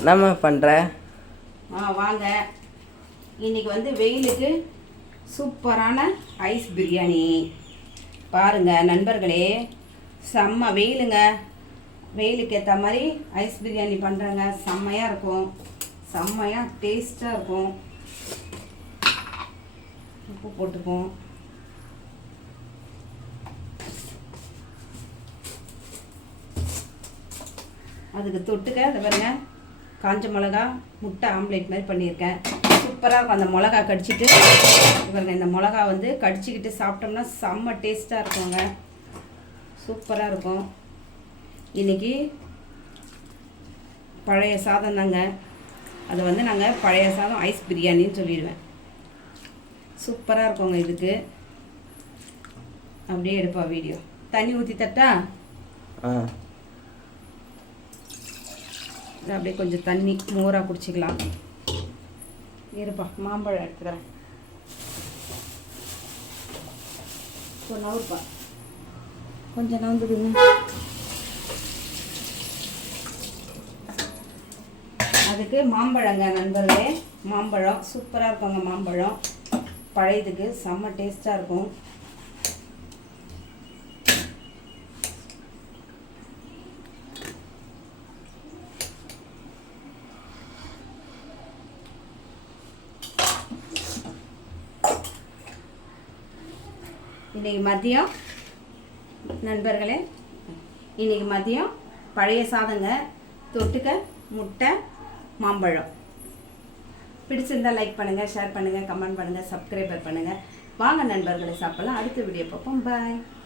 என்னம்மா பண்ணுற? வாங்க. இன்றைக்கி வந்து வெயிலுக்கு சூப்பரான ஐஸ் பிரியாணி பாருங்கள் நண்பர்களே. செம்ம வெயிலுங்க. வெயிலுக்கு ஏற்ற மாதிரி ஐஸ் பிரியாணி பண்ணுறேங்க. செம்மையாக இருக்கும், செம்மையாக டேஸ்ட்டாக இருக்கும். உப்பு போட்டுப்போம். அதுக்கு தொட்டுக்க அதை பாருங்க, காஞ்ச மிளகா முட்டை ஆம்லேட் மாதிரி பண்ணியிருக்கேன். சூப்பராக இருக்கும். அந்த மிளகா கடிச்சிட்டு பாருங்க, இந்த மிளகா வந்து கடிச்சிக்கிட்டு சாப்பிட்டோம்னா செம்ம டேஸ்ட்டாக இருக்குங்க. சூப்பராக இருக்கும். இன்றைக்கி பழைய சாதம் தாங்க. அதை வந்து நாங்கள் பழைய சாதம் ஐஸ் பிரியாணின்னு சொல்லிடுவேன். சூப்பராக இருக்குங்க. இதுக்கு அப்படியே எடுப்பா வீடியோ. தண்ணி ஊற்றி தட்டா? அப்படியே கொஞ்சம் தண்ணி மோராக குடிச்சிக்கலாம். இருப்பா, மாம்பழம் எடுத்துக்கிறேன். நவுறுப்பா, கொஞ்சம் நவுந்துடுங்க. அதுக்கு மாம்பழங்க நண்பர்களே. மாம்பழம் சூப்பராக இருக்குங்க. மாம்பழம் பழையதுக்கு செம்ம டேஸ்ட்டாக இருக்கும். இன்றைக்கி மதியம் நண்பர்களே, இன்றைக்கி மதியம் பழைய சாதங்க, தொட்டுக்க முட்டை, மாம்பழம். பிடிச்சிருந்தால் லைக் பண்ணுங்கள், ஷேர் பண்ணுங்கள், கமெண்ட் பண்ணுங்கள், சப்ஸ்கிரைபர் பண்ணுங்கள். வாங்க நண்பர்களை சாப்பிடலாம். அடுத்த வீடியோ பார்ப்போம். பாய்.